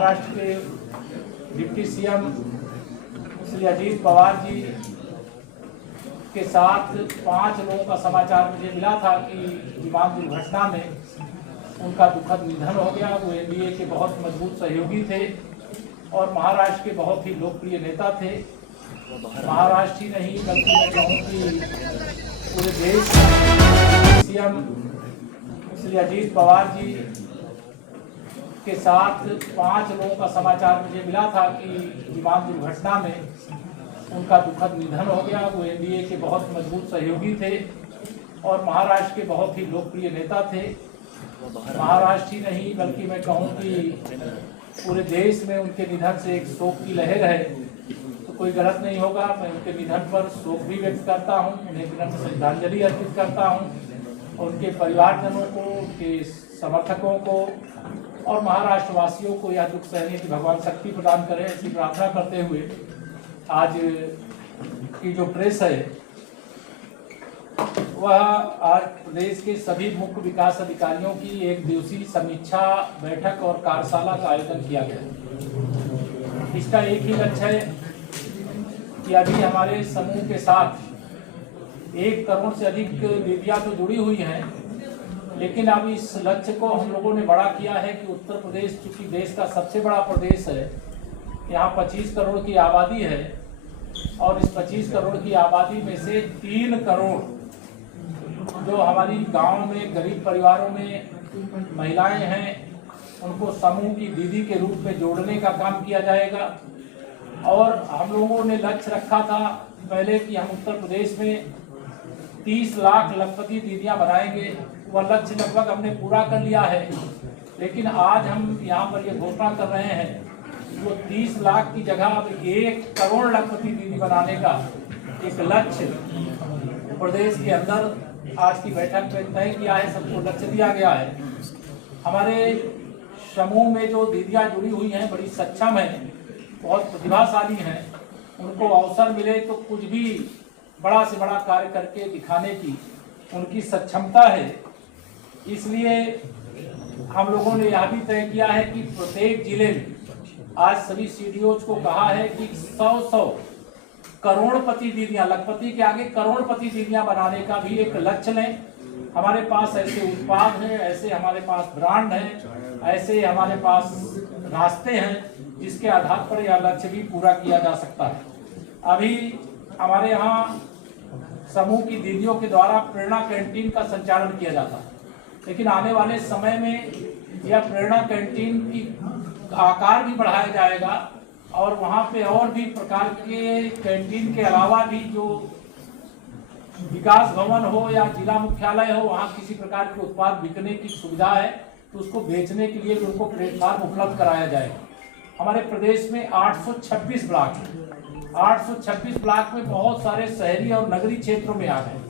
महाराष्ट्र के deputy CM Shri Ajit Pawar ji के साथ 5 लोगों का समाचार मुझे मिला था कि विमान दुर्घटना में उनका दुखद निधन हो गया। वो एनडीए के बहुत मजबूत सहयोगी थे और महाराष्ट्र के बहुत ही लोकप्रिय नेता थे। महाराष्ट्र ही नहीं बल्कि मैं कहूँ कि पूरे देश सीएम श्री अजीत पवार जी के साथ 5 लोगों का समाचार मुझे मिला था कि विमान दुर्घटना में उनका दुखद निधन हो गया। वो एनडीए के बहुत मजबूत सहयोगी थे और महाराष्ट्र के बहुत ही लोकप्रिय नेता थे। महाराष्ट्र ही नहीं बल्कि मैं कहूँ कि पूरे देश में उनके निधन से एक शोक की लहर है, तो कोई गलत नहीं होगा। मैं उनके निधन पर शोक भी व्यक्त करता हूँ, उन्हें विनम्र श्रद्धांजलि अर्पित करता हूँ और उनके परिवारजनों को, उनके समर्थकों को और महाराष्ट्र वासियों को यह दुख सहने की भगवान शक्ति प्रदान करे, ऐसी प्रार्थना करते हुए आज की जो प्रेस है वह आज प्रदेश के सभी मुख्य विकास अधिकारियों की एक दिवसीय समीक्षा बैठक और कार्यशाला का आयोजन किया गया। इसका एक ही लक्ष्य है कि अभी हमारे समूह के साथ 1 करोड़ से अधिक दीदियां तो जुड़ी हुई हैं, लेकिन अब इस लक्ष्य को हम लोगों ने बड़ा किया है कि उत्तर प्रदेश चूंकि देश का सबसे बड़ा प्रदेश है, यहाँ 25 करोड़ की आबादी है और इस 25 करोड़ की आबादी में से 3 करोड़ जो हमारी गांव में गरीब परिवारों में महिलाएं हैं, उनको समूह की दीदी के रूप में जोड़ने का काम किया जाएगा। और हम लोगों ने लक्ष्य रखा था पहले कि हम उत्तर प्रदेश में 30 लाख लखपति दीदियां बनाएंगे। वह लक्ष्य लगभग हमने पूरा कर लिया है, लेकिन आज हम यहाँ पर ये घोषणा कर रहे हैं वो 30 लाख की जगह अब 1 करोड़ लखपति दीदी बनाने का एक लक्ष्य प्रदेश के अंदर आज की बैठक में तय किया है, सबको लक्ष्य दिया गया है। हमारे समूह में जो दीदियां जुड़ी हुई हैं बड़ी सक्षम हैं, बहुत प्रतिभाशाली हैं, उनको अवसर मिले तो कुछ भी बड़ा से बड़ा कार्य करके दिखाने की उनकी सक्षमता है। इसलिए हम लोगों ने यह भी तय किया है कि प्रत्येक जिले में आज सभी सीडीओज को कहा है कि 100 करोड़पति दीदियां, लखपति के आगे करोड़पति दीदियां बनाने का भी एक लक्ष्य लें। हमारे पास ऐसे उत्पाद हैं, ऐसे हमारे पास ब्रांड हैं, ऐसे हमारे पास रास्ते हैं जिसके आधार पर यह लक्ष्य भी पूरा किया जा सकता है। अभी हमारे यहाँ समूह की दीदियों के द्वारा प्रेरणा कैंटीन का संचालन किया जाता है, लेकिन आने वाले समय में यह प्रेरणा कैंटीन की आकार भी बढ़ाया जाएगा और वहाँ पे और भी प्रकार के कैंटीन के अलावा भी जो विकास भवन हो या जिला मुख्यालय हो, वहाँ किसी प्रकार के उत्पाद बिकने की सुविधा है तो उसको बेचने के लिए उनको प्लेटफॉर्म उपलब्ध कराया जाएगा। हमारे प्रदेश में 826 ब्लॉक है, 826 ब्लॉक में बहुत सारे शहरी और नगरीय क्षेत्रों में आ गए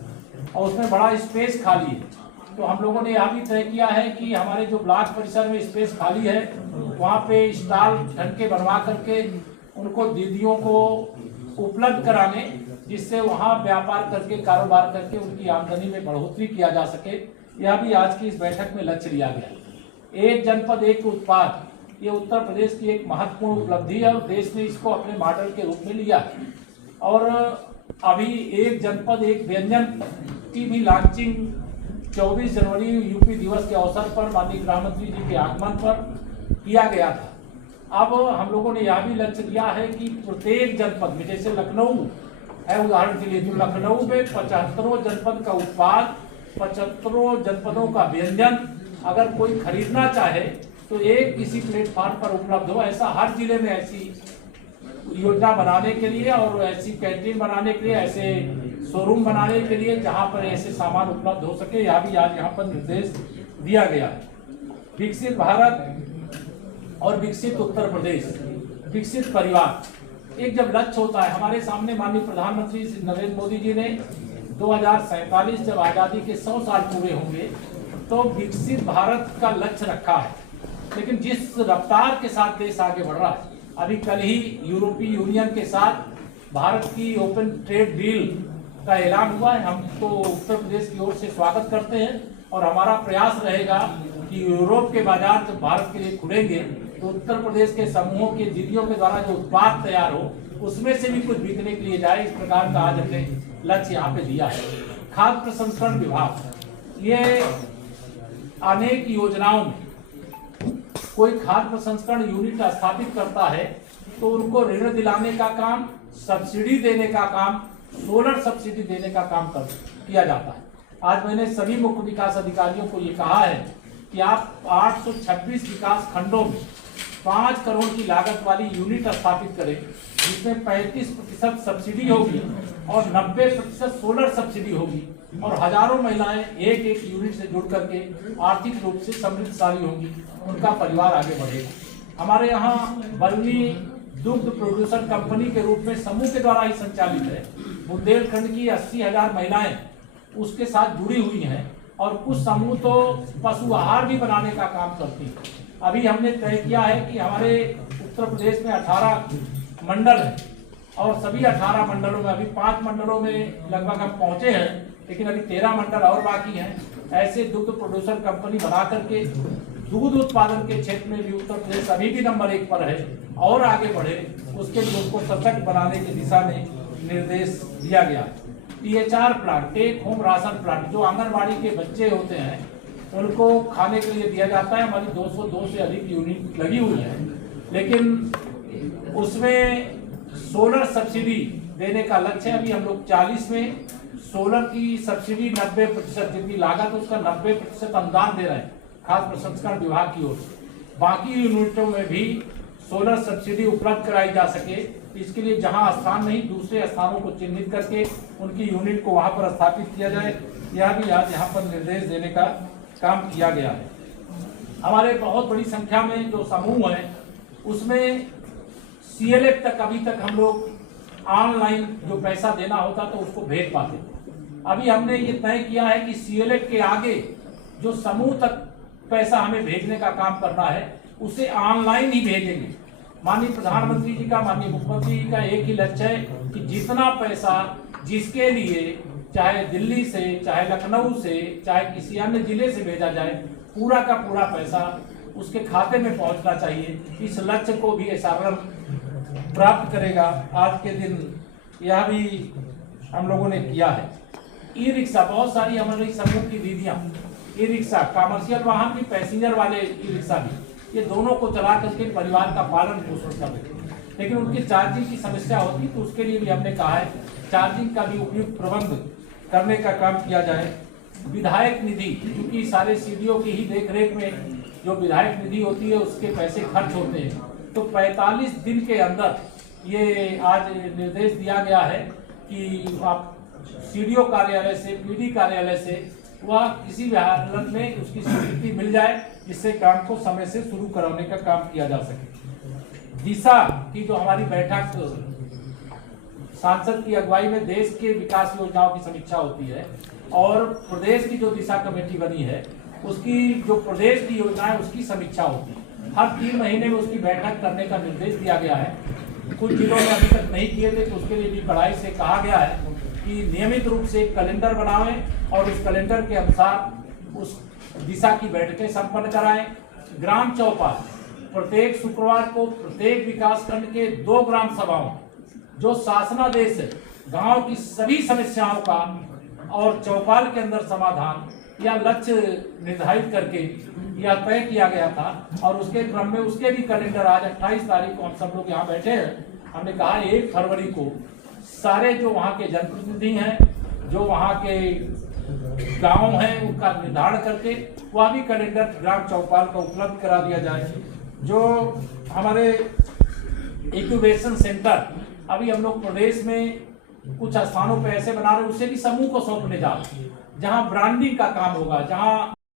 और उसमें बड़ा स्पेस खाली है। तो हम लोगों ने यह भी तय किया है कि हमारे जो ब्लॉक परिसर में स्पेस खाली है वहाँ पे स्टॉल ढंग के बनवा करके उनको दीदियों को उपलब्ध कराने, जिससे वहाँ व्यापार करके कारोबार करके उनकी आमदनी में बढ़ोतरी किया जा सके। यह भी आज की इस बैठक में लक्ष्य लिया गया। एक जनपद एक उत्पाद, ये उत्तर प्रदेश की एक महत्वपूर्ण उपलब्धि है और देश ने इसको अपने मॉडल के रूप में लिया। और अभी एक जनपद एक व्यंजन की भी लॉन्चिंग 24 जनवरी यूपी दिवस के अवसर पर माननीय गृह मंत्री जी के आगमन पर किया गया था। अब हम लोगों ने यह भी लक्ष्य दिया है कि प्रत्येक जनपद में, जैसे लखनऊ है उदाहरण के लिए, तो लखनऊ में 75 जनपद का उत्पाद, 75 जनपदों का व्यंजन अगर कोई खरीदना चाहे तो एक किसी प्लेटफॉर्म पर उपलब्ध हो। ऐसा हर जिले में ऐसी योजना बनाने के लिए और ऐसी कैंटीन बनाने के लिए, ऐसे शोरूम बनाने के लिए जहां पर ऐसे सामान उपलब्ध हो सके, यह भी आज यहाँ पर निर्देश दिया गया है। विकसित भारत और विकसित उत्तर प्रदेश, विकसित परिवार एक जब लक्ष्य होता है, हमारे सामने माननीय प्रधानमंत्री नरेंद्र मोदी जी ने 2047 जब आज़ादी के 100 साल पूरे होंगे तो विकसित भारत का लक्ष्य रखा है। लेकिन जिस रफ्तार के साथ देश आगे बढ़ रहा है, अभी कल ही यूरोपीय यूनियन के साथ भारत की ओपन ट्रेड डील का ऐलान हुआ है। हम तो उत्तर प्रदेश की ओर से स्वागत करते हैं और हमारा प्रयास रहेगा कि यूरोप के बाजार जब भारत के लिए खुलेंगे तो उत्तर प्रदेश के समूहों के दीदियों के द्वारा जो उत्पाद तैयार हो उसमें से भी कुछ बिकने के लिए जाए, इस प्रकार का आज हमने लक्ष्य यहाँ पे दिया है। खाद्य प्रसंस्करण विभाग ये अनेक योजनाओं में कोई खाद्य प्रसंस्करण यूनिट स्थापित करता है तो उनको ऋण दिलाने का काम, सब्सिडी देने का काम, सोलर सब्सिडी देने का काम किया जाता है। आज मैंने सभी मुख्य विकास अधिकारियों को ये कहा है कि आप 826 विकास खंडों में 5 करोड़ की लागत वाली यूनिट स्थापित करें, जिसमें 35% सब्सिडी होगी और 90% सोलर सब्सिडी होगी और हजारों महिलाएं एक एक यूनिट से जुड़ करके आर्थिक रूप से समृद्धशाली होंगी, उनका परिवार आगे बढ़ेगा। हमारे यहाँ बरौनी दुग्ध प्रोड्यूसर कंपनी के रूप में समूह के द्वारा ही संचालित है। बुंदेलखंड की 80,000 महिलाएं उसके साथ जुड़ी हुई हैं और कुछ समूह तो पशु आहार भी बनाने का काम करती हैं। अभी हमने तय किया है कि हमारे उत्तर प्रदेश में 18 मंडल हैं और सभी 18 मंडलों में, अभी 5 मंडलों में लगभग हम पहुंचे हैं, लेकिन अभी 13 मंडल और बाकी हैं। ऐसे दुग्ध प्रोड्यूसर कंपनी बना करके दूध उत्पादन के क्षेत्र में भी उत्तर प्रदेश अभी भी नंबर 1 पर है और आगे बढ़े, उसके लिए उनको सशक्त बनाने की दिशा में निर्देश दिया गया। THR plant, take home ration plant, जो आंगनबाड़ी के बच्चे होते हैं उनको खाने के लिए दिया जाता है। हमारी 202 से अधिक यूनिट लगी हुई है, लेकिन उसमें सोलर सब्सिडी देने का लक्ष्य है। अभी हम लोग 40 में सोलर की सब्सिडी 90% जितनी लागत उसका 90% अनुदान दे रहे हैं खाद्य प्रसंस्करण विभाग की ओर से। बाकी यूनिटों में भी सोलर सब्सिडी उपलब्ध कराई जा सके, इसके लिए जहां स्थान नहीं दूसरे स्थानों को चिन्हित करके उनकी यूनिट को वहां पर स्थापित किया जाए, यह भी आज यहाँ पर निर्देश देने का काम किया गया है। हमारे बहुत बड़ी संख्या में जो समूह है उसमें CLF तक अभी तक हम लोग ऑनलाइन जो पैसा देना होता तो उसको भेज पाते। अभी हमने ये तय किया है कि CLF के आगे जो समूह तक पैसा हमें भेजने का काम करना है उसे ऑनलाइन ही भेजेंगे। माननीय प्रधानमंत्री जी का, माननीय मुख्यमंत्री जी का एक ही लक्ष्य है कि जितना पैसा जिसके लिए चाहे दिल्ली से, चाहे लखनऊ से, चाहे किसी अन्य जिले से भेजा जाए, पूरा का पूरा पैसा उसके खाते में पहुंचना चाहिए। इस लक्ष्य को भी SRM प्राप्त करेगा। आज के दिन यह भी हम लोगों ने किया है। ई-रिक्शा, बहुत सारी हमारी समूह की दीदियां ई-रिक्शा, कमर्शियल वाहन भी, पैसेंजर वाले ई-रिक्शा भी, ये दोनों को चला करके परिवार का पालन पोषण कर रहे हैं, लेकिन उनकी चार्जिंग की समस्या होती तो उसके लिए भी हमने कहा है चार्जिंग का भी उपयुक्त प्रबंध करने का काम किया जाए। विधायक निधि, क्योंकि सारे CDO की ही देखरेख में जो विधायक निधि होती है उसके पैसे खर्च होते हैं, तो 45 दिन के अंदर ये आज निर्देश दिया गया है कि आप CDO कार्यालय से, PD कार्यालय से वह किसी भी हालत में उसकी स्वीकृति मिल जाए, जिससे काम को समय से शुरू कराने का काम किया जा सके। दिशा की जो हमारी बैठक सांसद की अगुवाई में देश के विकास योजनाओं की समीक्षा होती है और प्रदेश की जो दिशा कमेटी बनी है उसकी जो प्रदेश की योजना है उसकी समीक्षा होती है। हर 3 महीने में उसकी बैठक करने का निर्देश दिया गया है। कुछ जिलों में अभी तक नहीं किए थे तो उसके लिए भी कड़ाई से कहा गया है कि नियमित रूप से एक कैलेंडर बनाएं और उस कैलेंडर के अनुसार उस दिशा की बैठकें संपन्न कराएं। ग्राम चौपाल, प्रत्येक शुक्रवार को प्रत्येक विकास खंड के 2 ग्राम सभाओं जो शासनादेश है, गांव की सभी समस्याओं का और चौपाल के अंदर समाधान या लक्ष्य निर्धारित करके यह तय किया गया था और उसके क्रम में उसके भी कैलेंडर आज 28 तारीख को हम सब लोग यहाँ बैठे हैं। हमने कहा 1 फरवरी को सारे जो वहाँ के जनप्रतिनिधि हैं, जो वहाँ के गांव हैं, उनका निर्धारण करके वह भी कैलेंडर ग्राम चौपाल का उपलब्ध करा दिया जाए। जो हमारे इंक्यूबेशन सेंटर अभी हम लोग प्रदेश में कुछ स्थानों पर ऐसे बना रहे, उसे भी समूह को सौंपने जा रहे हैं, जहाँ ब्रांडिंग का काम होगा, जहाँ